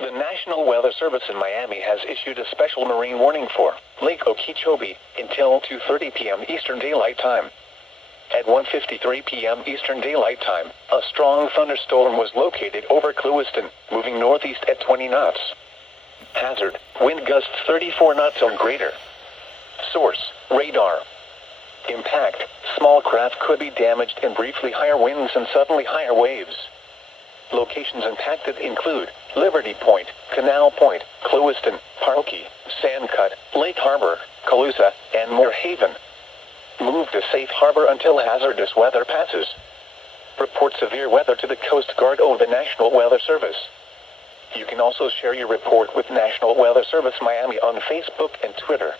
The National Weather Service in Miami has issued a special marine warning for Lake Okeechobee until 2:30 p.m. Eastern Daylight Time. At 1:53 p.m. Eastern Daylight Time, a strong thunderstorm was located over Clewiston, moving northeast at 20 knots. Hazard: wind gusts 34 knots or greater. Source: radar. Impact: small craft could be damaged and briefly higher winds and suddenly higher waves. Locations impacted include Liberty Point, Canal Point, Clewiston, Parkey, Sandcut, Lake Harbor, Calusa, and Moore Haven. Move to safe harbor until hazardous weather passes. Report severe weather to the Coast Guard or the National Weather Service. You can also share your report with National Weather Service Miami on Facebook and Twitter.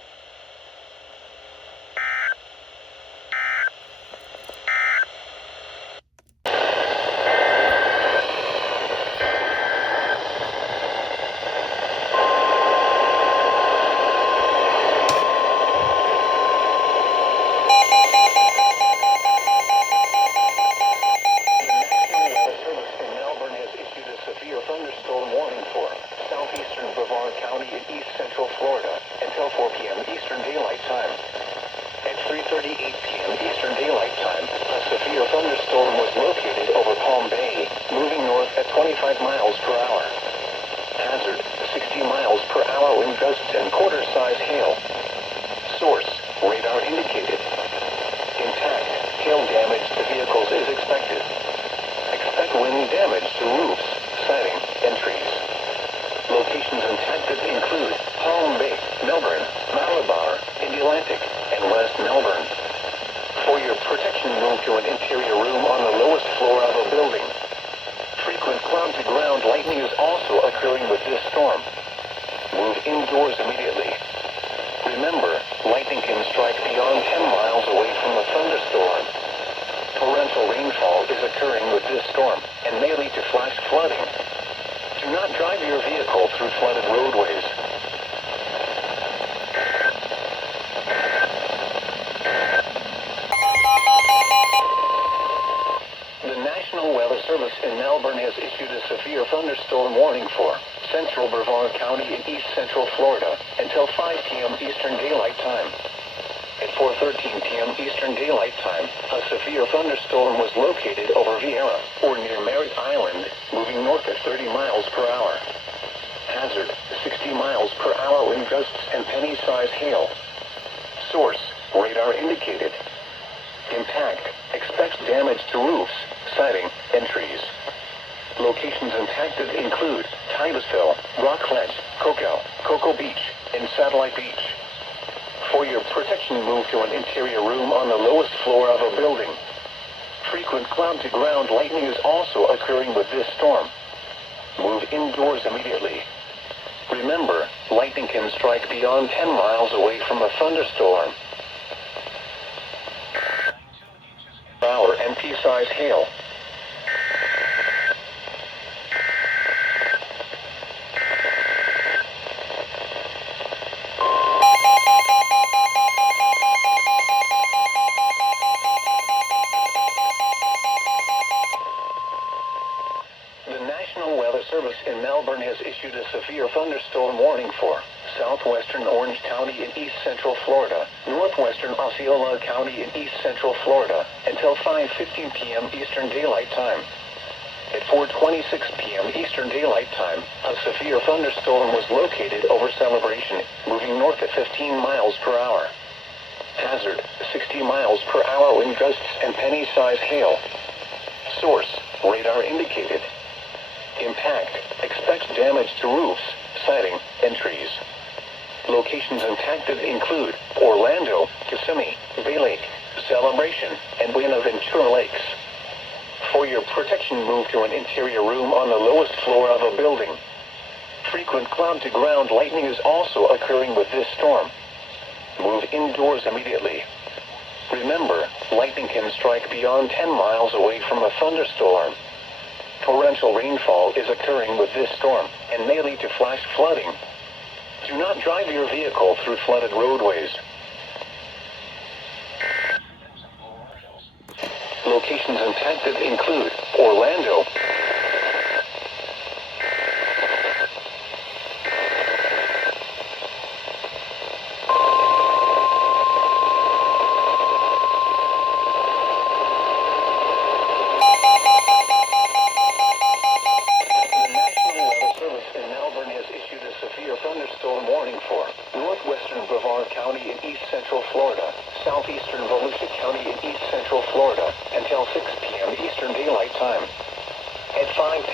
Thunderstorm warning for southeastern Brevard County in east central Florida until 4 p.m. Eastern Daylight Time. At 3:38 p.m. Eastern Daylight Time, a severe thunderstorm was located over Palm Bay, moving north at 25 miles per hour. Hazard: 60 miles per hour wind gusts and quarter-size hail. Source: radar indicated. Impact: hail damage to vehicles is expected. Expect wind damage to roofs, siding, and trees. Locations impacted include Palm Bay, Melbourne, Malabar, Indialantic, and West Melbourne. For your protection, move to an interior room on the lowest floor of a building. Frequent cloud-to-ground lightning is also occurring with this storm. Move indoors immediately. Remember, lightning can strike beyond 10 miles away from a thunderstorm. Torrential rainfall is occurring with this storm and may lead to flash flooding. Do not drive your vehicle through flooded roadways. The National Weather Service in Melbourne has issued a severe thunderstorm warning for central Brevard County in east central Florida until 5 p.m. Eastern Daylight Time. At 4:13 p.m. Eastern Daylight Time, a severe thunderstorm was located over Vieira, or near Merritt Island, moving north at 30 miles per hour. Hazard: 60 miles per hour wind gusts and penny-size hail. Source: radar indicated. Impact: expect damage to roofs, siding, and trees. Locations impacted include Titusville, Rockledge, Cocoa Beach, and Satellite Beach. For your protection, move to an interior room on the lowest floor of a building. Frequent cloud-to-ground lightning is also occurring with this storm. Move indoors immediately. Remember, lightning can strike beyond 10 miles away from a thunderstorm. Hour and pea-size hail. The National Weather Service in Melbourne has issued a severe thunderstorm warning for southwestern Orange County in east central Florida, northwestern Osceola County in east central Florida, until 5:15 p.m. Eastern Daylight Time. At 4:26 p.m. Eastern Daylight Time, a severe thunderstorm was located over Celebration, moving north at 15 miles per hour. Hazard: 60 miles per hour wind gusts and penny-size hail. Source: radar indicated. Impact: expect damage to roofs, siding, and trees. Locations impacted include Orlando, Kissimmee, Bay Lake, Celebration, and Buenaventura Lakes. For your protection, move to an interior room on the lowest floor of a building. Frequent cloud-to-ground lightning is also occurring with this storm. Move indoors immediately. Remember, lightning can strike beyond 10 miles away from a thunderstorm. Torrential rainfall is occurring with this storm and may lead to flash flooding. Do not drive your vehicle through flooded roadways. Locations impacted include Orlando,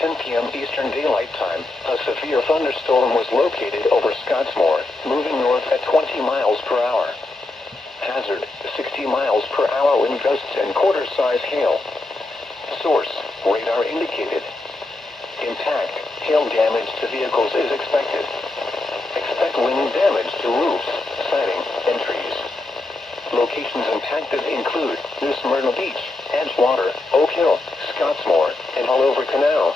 10 p.m. Eastern Daylight Time, a severe thunderstorm was located over Scottsmore, moving north at 20 miles per hour. Hazard, 60 miles per hour wind gusts and quarter-size hail. Source, radar indicated. Impact, hail damage to vehicles is expected. Expect wind damage to roofs, siding, and trees. Locations impacted include New Smyrna Beach, Edgewater, Oak Hill, Scottsmore, and All Over Canal.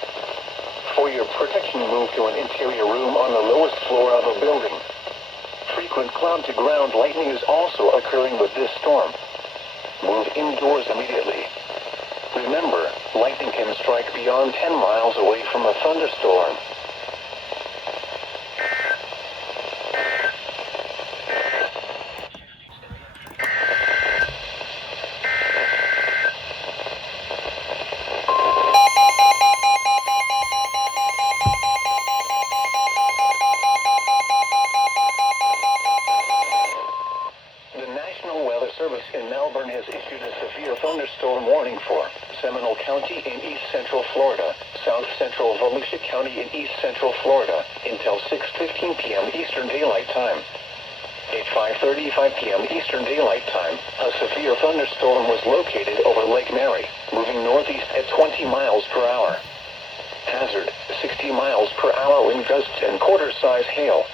For your protection, move to an interior room on the lowest floor of a building. Frequent cloud-to-ground lightning is also occurring with this storm. Move indoors immediately. Remember, lightning can strike beyond 10 miles away from a thunderstorm. The National Weather Service in Melbourne has issued a severe thunderstorm warning for Seminole County in East Central Florida, South Central Volusia County in East Central Florida, until 6:15 p.m. Eastern Daylight Time. At 5:35 p.m. Eastern Daylight Time, a severe thunderstorm was located over Lake Mary, moving northeast at 20 miles per hour. Hazard, 60 miles per hour wind gusts and quarter-size hail.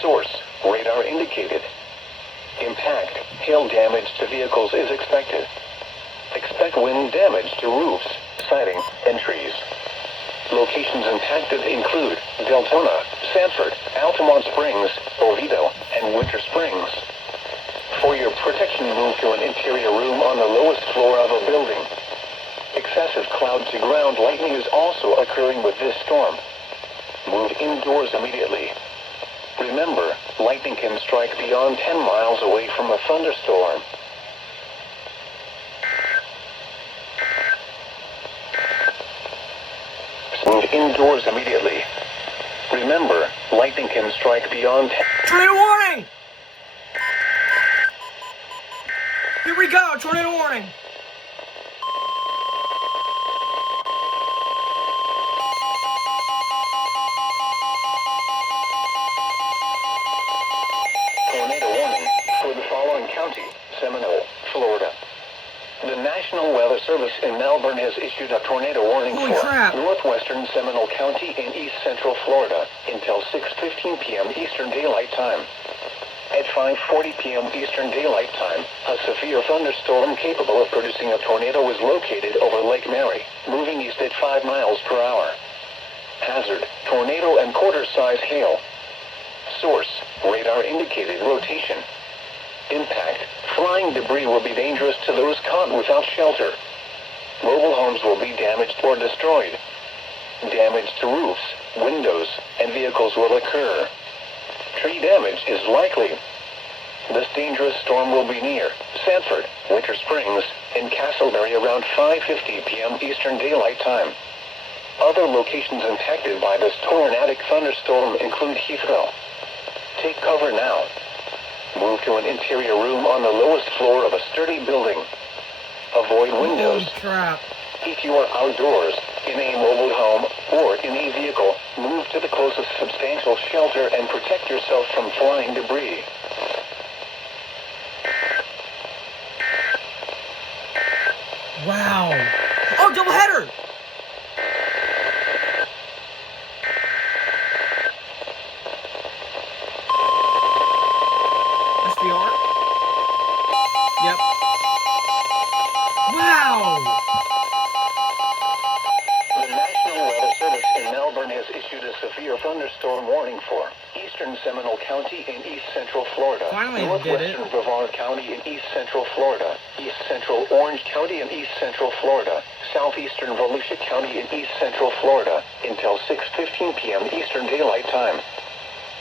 Source, radar indicated. Impact, hail damage to vehicles is expected. Expect wind damage to roofs, siding, and trees. Locations impacted include Deltona, Sanford, Altamont Springs, Oviedo, and Winter Springs. For your protection, move to an interior room on the lowest floor of a building. Excessive cloud-to-ground lightning is also occurring with this storm. Move indoors immediately. Remember, lightning can strike beyond 10 miles away from a thunderstorm. Move indoors immediately. Remember, lightning can strike beyond 10... Tornado warning! Here we go, tornado warning! Tornado warning for the following county: Seminole, Florida. The National Weather Service in Melbourne has issued a tornado warning Holy for crap. northwestern Seminole County in East Central Florida until 6:15 p.m. Eastern Daylight Time. At 5:40 p.m. Eastern Daylight Time, a severe thunderstorm capable of producing a tornado was located over Lake Mary, moving east at 5 miles per hour. Hazard, tornado and quarter-size hail. Source, radar indicated rotation. Impact, flying debris will be dangerous to those caught without shelter. Mobile homes will be damaged or destroyed. Damage to roofs, windows, and vehicles will occur. Tree damage is likely. This dangerous storm will be near Sanford, Winter Springs, and Castleberry around 5:50 p.m. Eastern Daylight Time. Other locations impacted by this tornadic thunderstorm include Heathrow. Take cover now. Move to an interior room on the lowest floor of a sturdy building. Avoid windows. Holy crap. If you are outdoors, in a mobile home, or in a vehicle, move to the closest substantial shelter and protect yourself from flying debris. Wow. Oh, doubleheader! SVR? Yep. Wow! The National Weather Service in Melbourne has issued a severe thunderstorm warning for eastern Seminole County in East Central Florida, Finally did northwestern it. Brevard County in East Central Florida, East Central Orange County in East Central Florida, southeastern Volusia County in East Central Florida, until 6:15 p.m. Eastern Daylight Time.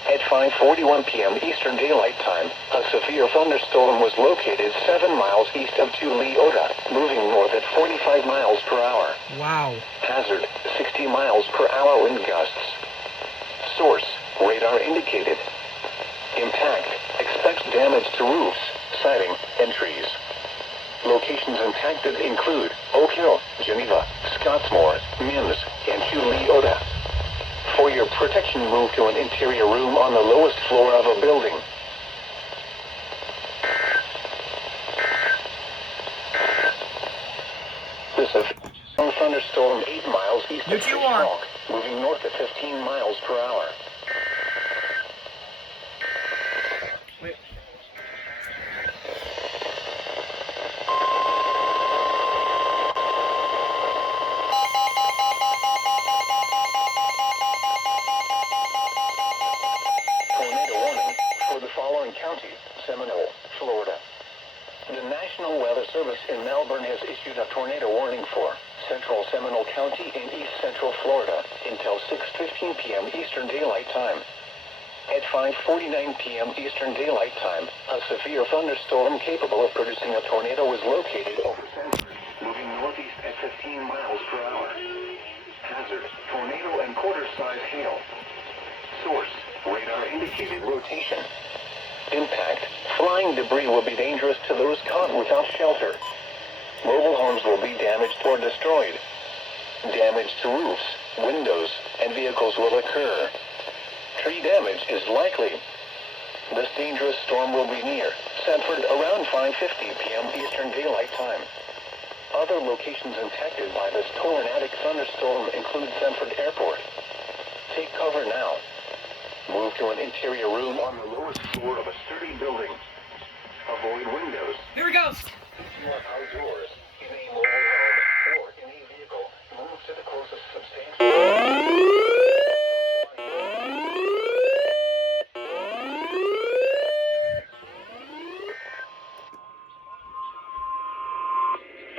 At 5:41 p.m. Eastern Daylight Time, a severe thunderstorm was located 7 miles east of Leota, moving north at 45 miles per hour. Wow. Hazard, 60 miles per hour wind gusts. Source, radar indicated. Impact, expects damage to roofs, siding, and trees. Locations impacted include Oak Hill, Geneva, Scottsmore, Mims, and Leota. For your protection, move to an interior room on the lowest floor of a building. This is a thunderstorm 8 miles east of Chalk, moving north at 15 miles per hour. Wait. Tornado warning for the following county: Seminole, Florida. The National Weather Service in Melbourne has issued a tornado warning for central Seminole County and east central Florida until 6:15 p.m. Eastern Daylight Time. At 5:49 p.m. Eastern Daylight Time, a severe thunderstorm capable of producing a tornado was located over Sanford, moving northeast at 15 miles per hour. Hazard: tornado and quarter-size hail. Source: radar indicated rotation. Impact: flying debris will be dangerous to those caught without shelter. Mobile homes will be damaged or destroyed. Damage to roofs, windows, and vehicles will occur. Tree damage is likely. This dangerous storm will be near Sanford around 5:50 p.m. Eastern Daylight Time. Other locations impacted by this tornadic thunderstorm include Sanford Airport. Take cover now. Move to an interior room on the lowest floor of a sturdy building. Avoid windows. Here he goes. If you are outdoors, in a mobile home, or in a vehicle, move to the closest substantial.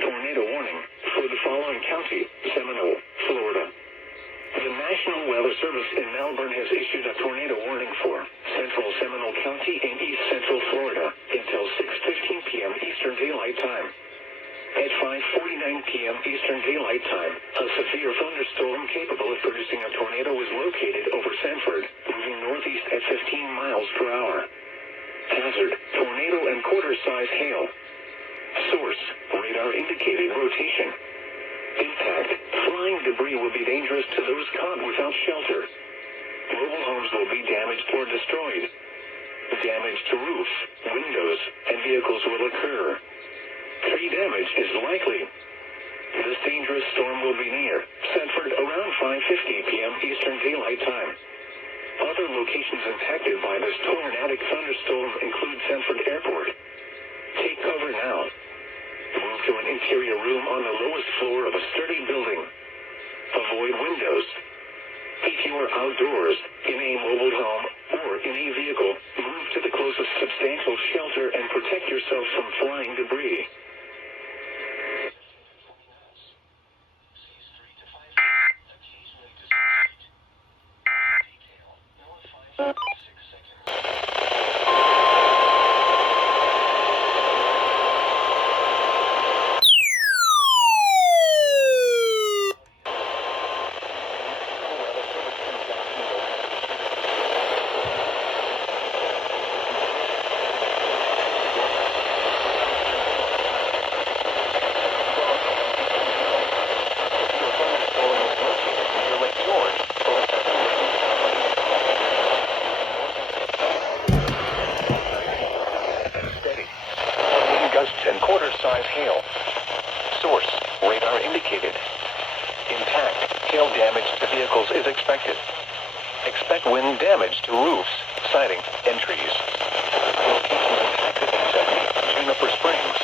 Tornado warning for the following county: Seminole, Florida. The National Weather Service in Melbourne has issued a tornado warning for central Seminole County and east central Florida until 6:15 p.m. Eastern Daylight Time. At 5:49 p.m. Eastern Daylight Time, a severe thunderstorm capable of producing a tornado was located over Sanford, moving northeast at 15 miles per hour. Hazard: tornado and quarter-size hail. Source: radar indicated rotation. Impact: flying debris will be dangerous to those caught without shelter. Mobile homes will be damaged or destroyed. Damage to roofs, windows, and vehicles will occur. Tree damage is likely. This dangerous storm will be near Sanford around 5:50 p.m. Eastern Daylight Time. Other locations impacted by this tornadic thunderstorm include Sanford Airport. Take cover now. Move to an interior room on the lowest floor of a sturdy building. Avoid windows. If you are outdoors, in a mobile home, or in a vehicle, move to the closest substantial shelter and protect yourself from flying debris. Gusts and quarter-size hail. Source: radar indicated. Impact: hail damage to vehicles is expected. Expect wind damage to roofs, siding, and trees. Locations impacted in Juniper Springs.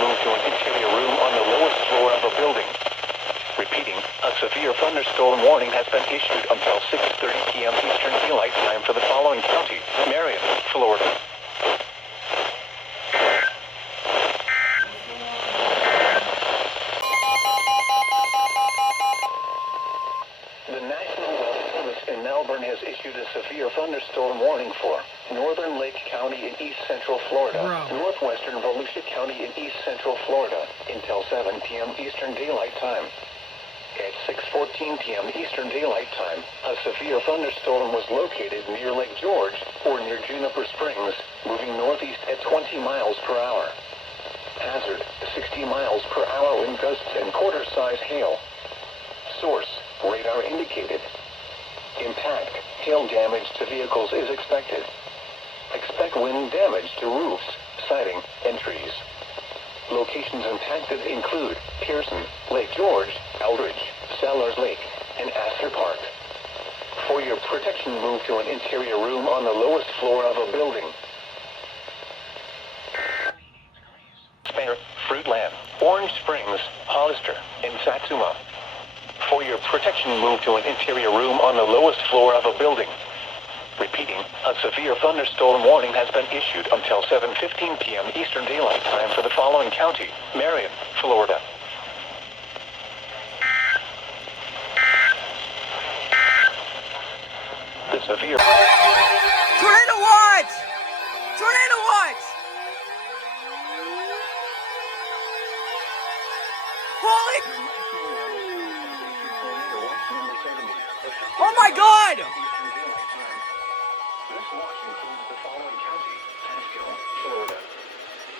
Move to an interior room on the lowest floor of a building. Repeating, a severe thunderstorm warning has been issued until 6:30 p.m. Eastern Daylight Time for the following county: Marion, Florida. The National Weather Service in Melbourne has issued a severe thunderstorm warning for northern Lake County in east central Florida, northwestern Volusia County in east central Florida until 7 p.m. Eastern Daylight Time. At 6:14 p.m. Eastern Daylight Time, a severe thunderstorm was located near Lake George or near Juniper Springs, moving northeast at 20 miles per hour. Hazard, 60 miles per hour wind gusts and quarter-size hail. Source, radar indicated. Impact, hail damage to vehicles is expected. Expect wind damage to roofs, siding, and trees. Locations impacted include Pearson, Lake George, Eldridge, Sellers Lake, and Astor Park. For your protection, move to an interior room on the lowest floor of a building. Spare, Fruitland, Orange Springs, Hollister, and Satsuma. For your protection, move to an interior room on the lowest floor of a building. Repeating, a severe thunderstorm warning has been issued until 7:15 p.m. Eastern Daylight Time for the following county: Marion, Florida. The severe... Tornado watch! Tornado watch! Holy... Oh my God! This watch includes the following county: Pasco, Florida.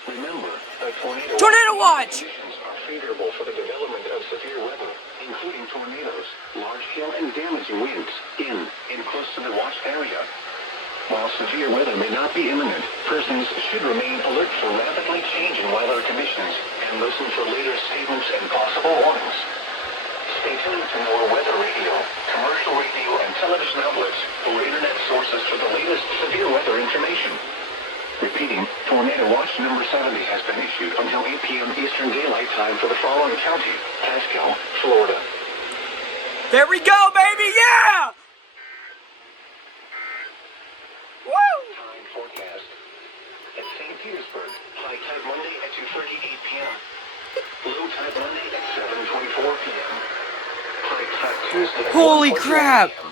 Remember, a Tornado watch! conditions are favorable for the development of severe weather, including tornadoes, large hail, and damaging winds in and close to the watch area. While severe weather may not be imminent, persons should remain alert for rapidly changing weather conditions and listen for later statements and possible warnings. Stay tuned to more weather radio, commercial radio, and television outlets or internet sources for the latest severe weather information. Repeating, Tornado Watch number 70 has been issued until 8 p.m. Eastern Daylight Time for the following county: Pasco, Florida. There we go, baby! Yeah! Woo! Time forecast. At St. Petersburg, high tide Monday at 2:38 p.m. Low tide Monday at 7:24 p.m. High tide Tuesday at Holy 1:21 crap! p.m.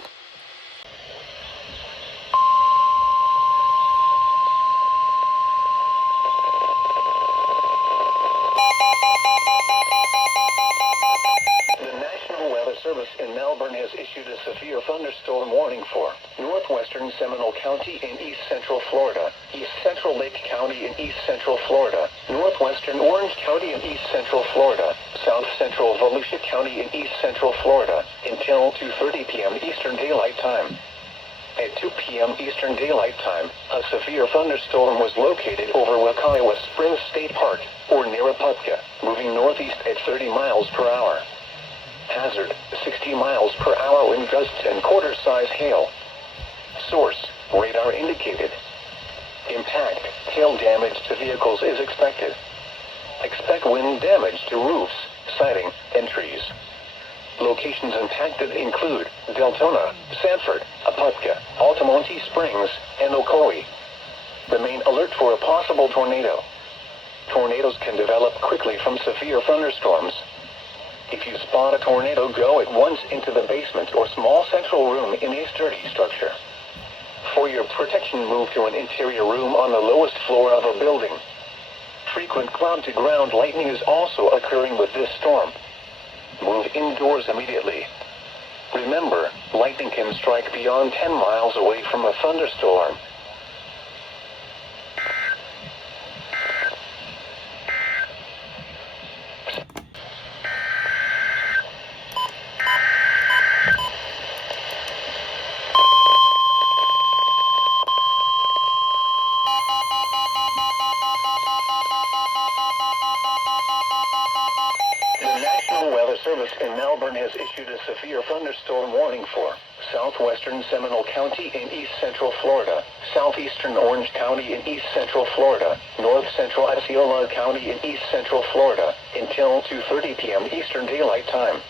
The National Weather Service in Melbourne has issued a severe thunderstorm warning for northwestern Seminole County in east central Florida, east central Lake County in east central Florida, northwestern Orange County in east central Florida, south central Volusia County in east central Florida, until 2:30 p.m. Eastern Daylight Time. At 2 p.m. Eastern Daylight Time, a severe thunderstorm was located over Wekiwa Springs State Park, or near Apopka, moving northeast at 30 miles per hour. Hazard, 60 miles per hour wind gusts and quarter-size hail. Source, radar indicated. Impact, hail damage to vehicles is expected. Expect wind damage to roofs, siding, and trees. Locations impacted include Deltona, Sanford, Apopka, Altamonte Springs, and Ocoee. Remain alert for a possible tornado. Tornadoes can develop quickly from severe thunderstorms. If you spot a tornado, go at once into the basement or small central room in a sturdy structure. For your protection, move to an interior room on the lowest floor of a building. Frequent ground-to-ground lightning is also occurring with this storm. Move indoors immediately. Remember, lightning can strike beyond 10 miles away from a thunderstorm. The National Weather Service in Melbourne has issued a severe thunderstorm warning for southwestern Seminole County in east central Florida, southeastern Orange County in east central Florida, north central Osceola County in east central Florida, until 2:30 p.m. Eastern Daylight Time.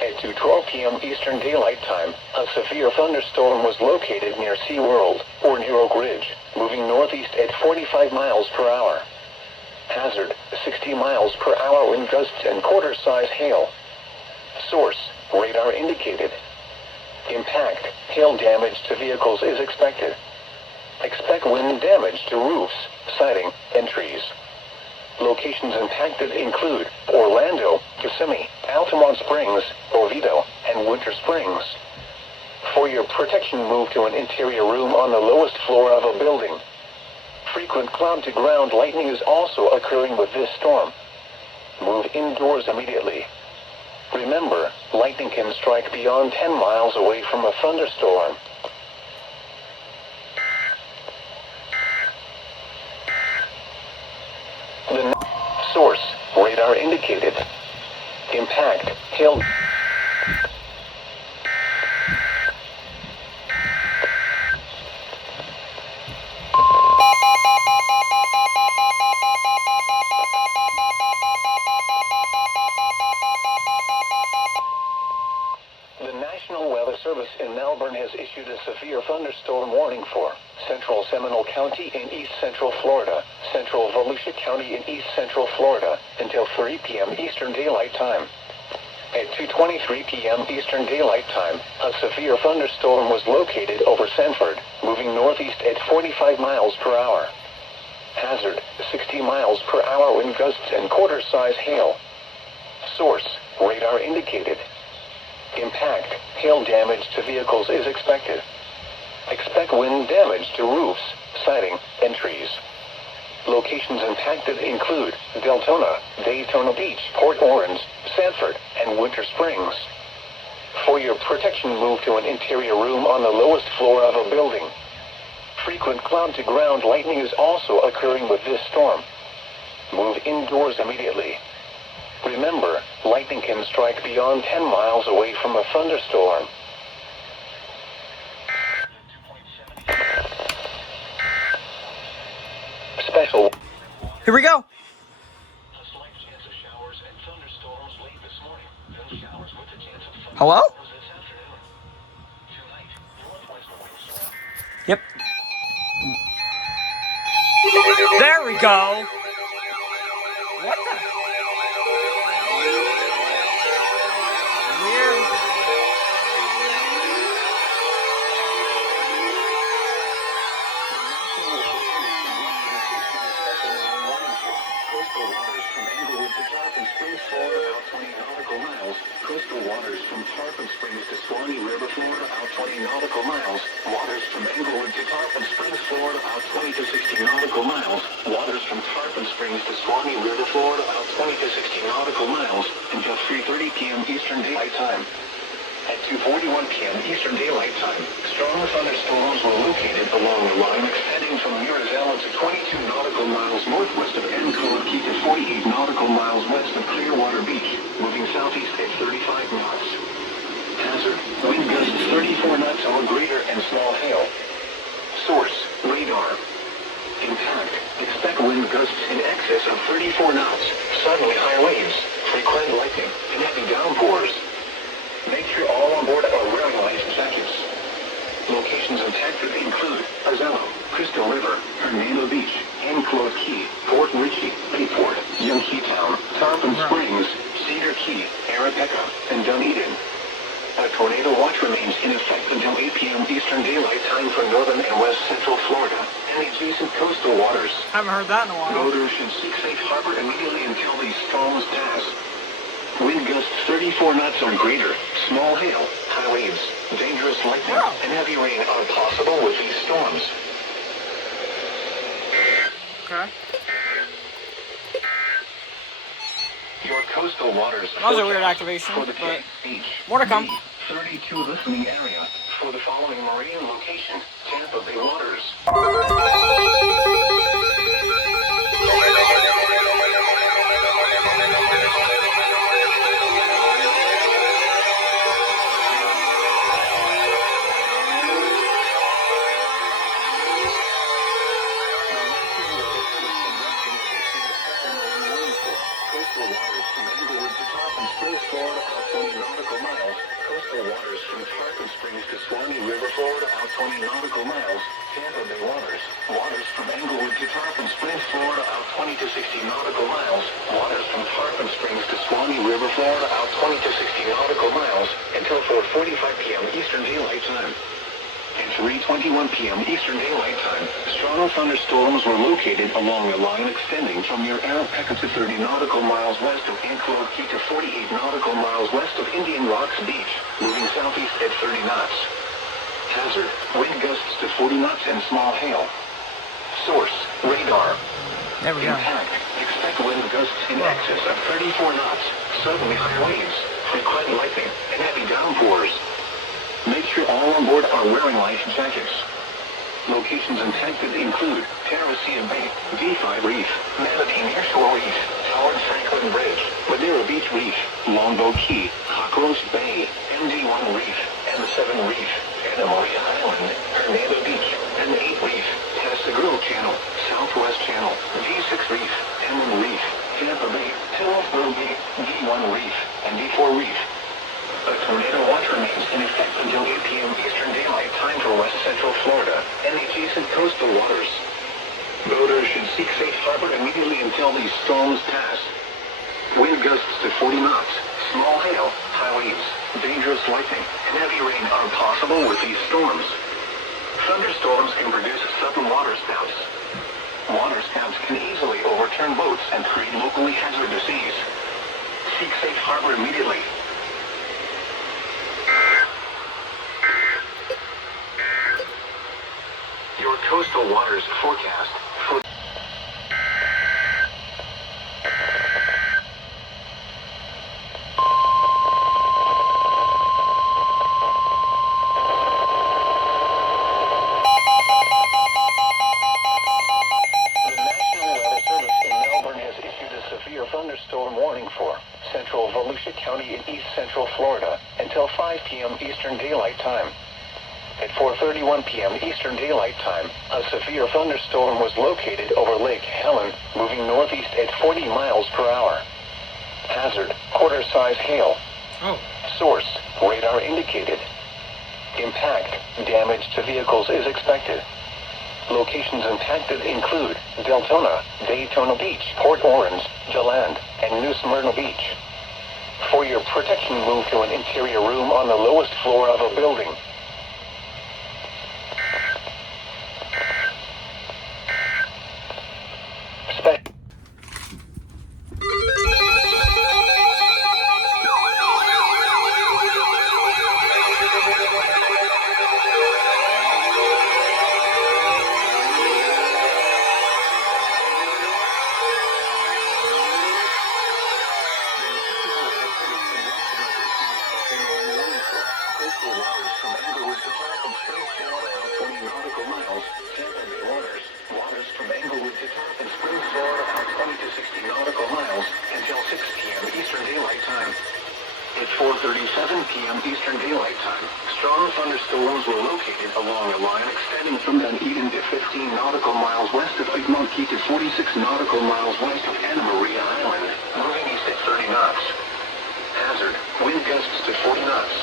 At 2:12 p.m. Eastern Daylight Time, a severe thunderstorm was located near SeaWorld, or near Oak Ridge, moving northeast at 45 miles per hour. Hazard, 60 miles per hour wind gusts and quarter-size hail. Source, radar indicated. Impact, hail damage to vehicles is expected. Expect wind damage to roofs, siding, and trees. Locations impacted include Orlando, Kissimmee, Altamont Springs, Oviedo, and Winter Springs. For your protection, move to an interior room on the lowest floor of a building. Frequent cloud-to-ground lightning is also occurring with this storm. Move indoors immediately. Remember, lightning can strike beyond 10 miles away from a thunderstorm. The source, radar indicated. Impact, hail. The National Weather Service in Melbourne has issued a severe thunderstorm warning for Central Seminole County in East Central Florida, Central Volusia County in East Central Florida, until 3 p.m. Eastern Daylight Time. At 2:23 p.m. Eastern Daylight Time, a severe thunderstorm was located over Sanford, moving northeast at 45 miles per hour. Hazard, 60 miles per hour wind gusts and quarter-size hail. Source, radar indicated. Impact, hail damage to vehicles is expected. Expect wind damage to roofs, siding, and trees. Locations impacted include Deltona, Daytona Beach, Port Orange, Sanford, and Winter Springs. For your protection, move to an interior room on the lowest floor of a building. Frequent cloud-to-ground lightning is also occurring with this storm. Move indoors immediately. Remember, lightning can strike beyond 10 miles away from a thunderstorm. Special. Here we go. Hello? Yep. There we go. What the? Weird. Coastal waters from Tarpon Springs to Swanee River, Florida, out 20 nautical miles. Waters from Englewood to Tarpon Springs, Florida, out 20 to 60 nautical miles. Waters from Tarpon Springs to Swanee River, Florida, out 20 to 60 nautical miles until 3:30 p.m. Eastern Daylight Time. At 2:41 p.m. Eastern Daylight Time, strong thunderstorms were located along the line extending from Mirazella to 22 nautical miles northwest of Anclote Key to 48 nautical miles west of Clearwater Beach, moving southeast at 35 knots. Hazard, wind gusts 34 knots or greater and small hail. Source, radar. Impact, expect wind gusts in excess of 34 knots, suddenly high waves, frequent lightning, and heavy downpours. Make sure all on board are wearing life jackets. Locations impacted include Azelo, Crystal River, Hernando Beach, Anclote Key, Fort Ritchie, Bayport, Young Town, Tarpon Springs, Cedar Key, Arapaca, and Dunedin. A tornado watch remains in effect until 8 p.m. Eastern Daylight Time for northern and west central Florida and adjacent coastal waters. Haven't heard that in a while. Boaters should seek safe harbor immediately until these storms pass. Wind gusts 34 knots or greater, small hail, high waves, dangerous lightning, and heavy rain are possible with these storms. Okay. Your coastal waters. That was a weird activation, for the but KH more to come. 32 listening area for the following marine location: Tampa Bay waters. Coastal waters from Englewood to Tarpon Springs, Florida, out 20 nautical miles. Coastal waters from Tarpon Springs to Swanee River, Florida, out 20 nautical miles. Tampa Bay waters. Waters from Englewood to Tarpon Springs, Florida, out 20 to 60 nautical miles. Waters from Tarpon Springs to Swanee River, Florida, out 20 to 60 nautical miles until 4:45 p.m. Eastern Daylight Time. At 3:21 p.m. Eastern Daylight Time, strong thunderstorms were located along the line extending from near Arapaca to 30 nautical miles west of Anclote Key to 48 nautical miles west of Indian Rocks Beach, moving southeast at 30 knots. Hazard, wind gusts to 40 knots and small hail. Source, Radar. There we go. Intact. Expect wind gusts in excess of 34 knots, suddenly high waves, frequent lightning, and heavy downpours. Make sure all on board are wearing life jackets. Locations impacted include Terracea Bay, D5 Reef, Manatee Nearshore Reef, Howard Franklin Bridge, Madeira Beach Reef, Longboat Key, Cockroach Bay, MD1 Reef, M7 Reef, Anna Maria Island, Hernando Beach, M8 Reef, Passagril Channel, Southwest Channel, D6 Reef, M1 Reef, Tampa Bay, Hillsborough Bay, D1 Reef, and D4 Reef. A tornado watch remains in effect until 8 p.m. Eastern Daylight Time for West Central Florida and the adjacent coastal waters. Boaters should seek safe harbor immediately until these storms pass. Wind gusts to 40 knots, small hail, high waves, dangerous lightning, and heavy rain are possible with these storms. Thunderstorms can produce sudden water spouts. Water spouts can easily overturn boats and create locally hazardous seas. Seek safe harbor immediately. Your coastal waters forecast for thunderstorm warning for central Volusia County in east central Florida until 5 p.m. Eastern Daylight Time. At 4:31 p.m. Eastern Daylight Time, a severe thunderstorm was located over Lake Helen, moving northeast at 40 miles per hour. Hazard, quarter-size hail. Source, radar indicated. Impact, damage to vehicles is expected. Locations impacted include Deltona, Daytona Beach, Port Orange, DeLand, and New Smyrna Beach. For your protection, move to an interior room on the lowest floor of a building. At 4:37 p.m. Eastern Daylight Time, strong thunderstorms were located along a line extending from Dunedin to 15 nautical miles west of Egmont Key to 46 nautical miles west of Anna Maria Island, moving east at 30 knots. Hazard, wind gusts to 40 knots.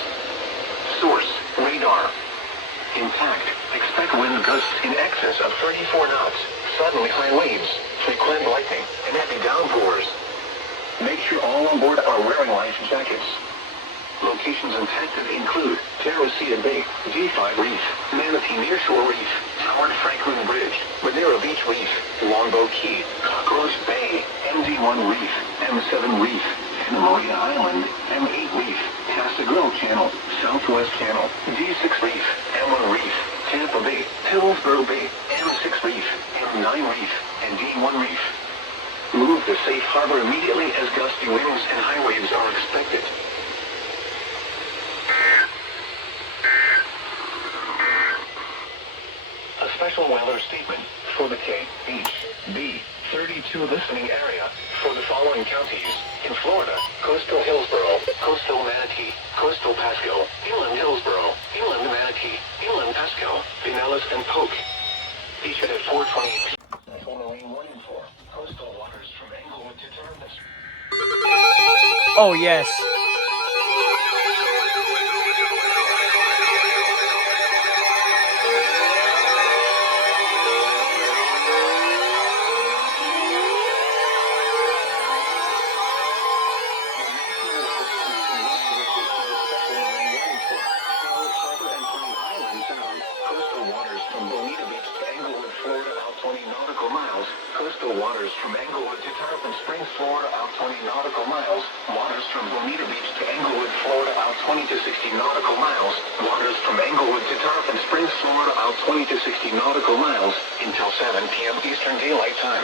Source, radar. Intact, expect wind gusts in excess of 34 knots, suddenly high waves, frequent lightning, and heavy downpours. Make sure all on board are wearing life jackets. Locations impacted include Terracea Bay, D5 Reef, Manatee Nearshore Reef, Howard Franklin Bridge, Madeira Beach Reef, Longboat Key, Cockroach Bay, MD1 Reef, M7 Reef, Anna Maria Island, M8 Reef, Passagril Channel, Southwest Channel, D6 Reef, M1 Reef, Tampa Bay, Hillsborough Bay, M6 Reef, M9 Reef, and D1 Reef. Move to safe harbor immediately as gusty winds and high waves are expected. A special weather statement for the KHB 32 listening area for the following counties in Florida: Coastal Hillsborough, Coastal Manatee, Coastal Pasco, Inland Hillsborough, Inland Manatee, Inland Pasco, Pinellas, and Polk. Issued at 4:20 p.m. Marine warning for coastal waters from Englewood to Terminus. Oh, yes. Coastal waters from Englewood to Tarpon Springs, Florida, out 20 nautical miles. Waters from Bonita Beach to Englewood, Florida, out 20 to 60 nautical miles. Waters from Englewood to Tarpon Springs, Florida. Florida out 20 to 60 nautical miles until 7 p.m. Eastern Daylight Time.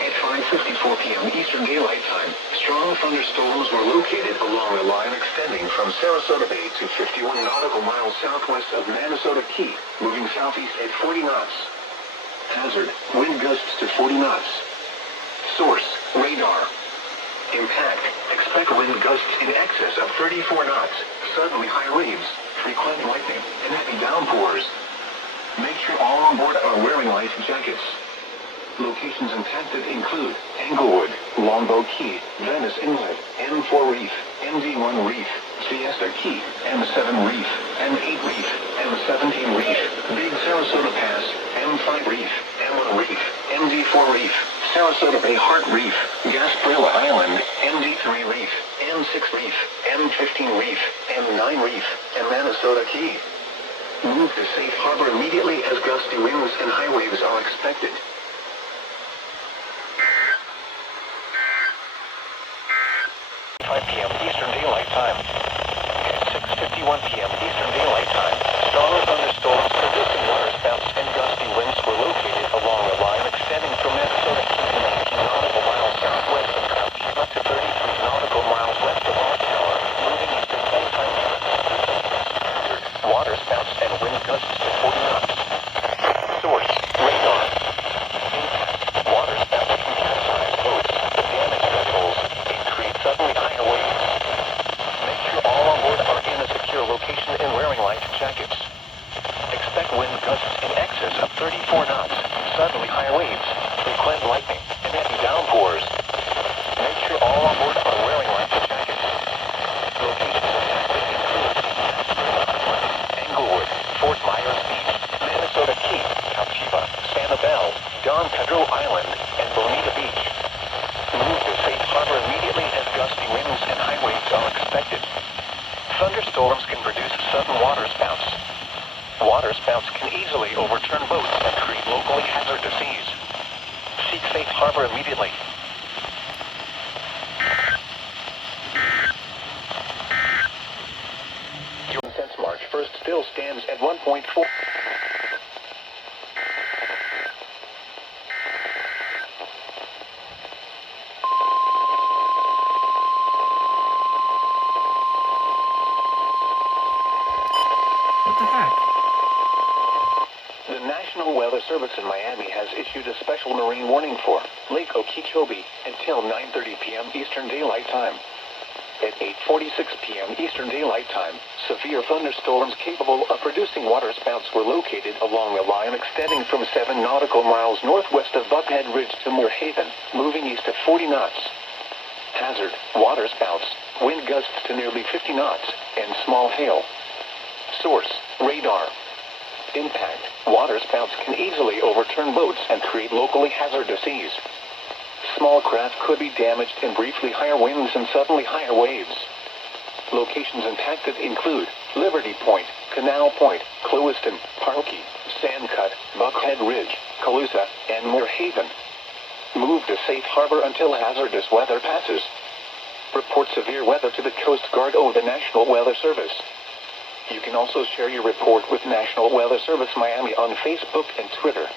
At 5:54 p.m. Eastern Daylight Time, strong thunderstorms were located along a line extending from Sarasota Bay to 51 nautical miles southwest of Minnesota Key, moving southeast at 40 knots. Hazard, wind gusts to 40 knots. Source, radar. Impact, expect wind gusts in excess of 34 knots, suddenly high waves, frequent lightning, and heavy downpours. Make sure all on board are wearing life jackets. Locations impacted include Englewood, Longbow Key, Venice Inlet, M4 Reef, MD1 Reef, Siesta Key, M7 Reef, M8 Reef, M17 Reef, Big Sarasota Pass, M5 Reef, M1 Reef, MD4 Reef, Sarasota Bay Heart Reef, Gasparilla Island, MD3 Reef, M6 Reef, M15 Reef, M9 Reef, and Minnesota Key. Move to safe harbor immediately as gusty winds and high waves are expected. 5 p.m. Eastern Daylight Time. At 6:51 p.m. Eastern Daylight Time, strong thunderstorms producing waterspouts and gusty winds were located along a line extending from Minnesota Key to 19 nautical miles southwest of Captiva to 33 nautical miles west of Ocala, moving east at 25 knots. Waterspouts and wind gusts to 40 knots. Source, radar. Impact, waterspouts can capsize boats, damage vessels, and create suddenly higher waves. Make sure all on board are in a secure location and wearing life jackets. Expect wind gusts in excess of 34 knots, suddenly high waves, frequent lightning, and heavy downpours. Make sure all on board are wearing life jackets. Locations impacted include Gasparilla Island, Englewood, Fort Myers Beach, Minnesota Key, Captiva, Sanibel, Don Pedro Island, and Bonita Beach. Move to safe harbor immediately as gusty winds and high waves are expected. Thunderstorms can produce sudden waterspouts. Waterspouts can easily overturn boats and create locally hazardous seas. Seek safe harbor immediately. Your since March 1st still stands at 1.4. What the heck? The National Weather Service in Miami has issued a special marine warning for Lake Okeechobee until 9:30 p.m. Eastern Daylight Time. At 8:46 p.m. Eastern Daylight Time, severe thunderstorms capable of producing waterspouts were located along a line extending from 7 nautical miles northwest of Buckhead Ridge to Moore Haven, moving east at 40 knots. Hazard, waterspouts, wind gusts to nearly 50 knots, and small hail. Source, radar. Impact, waterspouts can easily overturn boats and create locally hazardous seas. Small craft could be damaged in briefly higher winds and suddenly higher waves. Locations impacted include Liberty Point, Canal Point, Clewiston, Parkey, Sandcut, Buckhead Ridge, Colusa, and Moore Haven. Move to safe harbor until hazardous weather passes. Report severe weather to the Coast Guard or the National Weather Service. You can also share your report with National Weather Service Miami on Facebook and Twitter.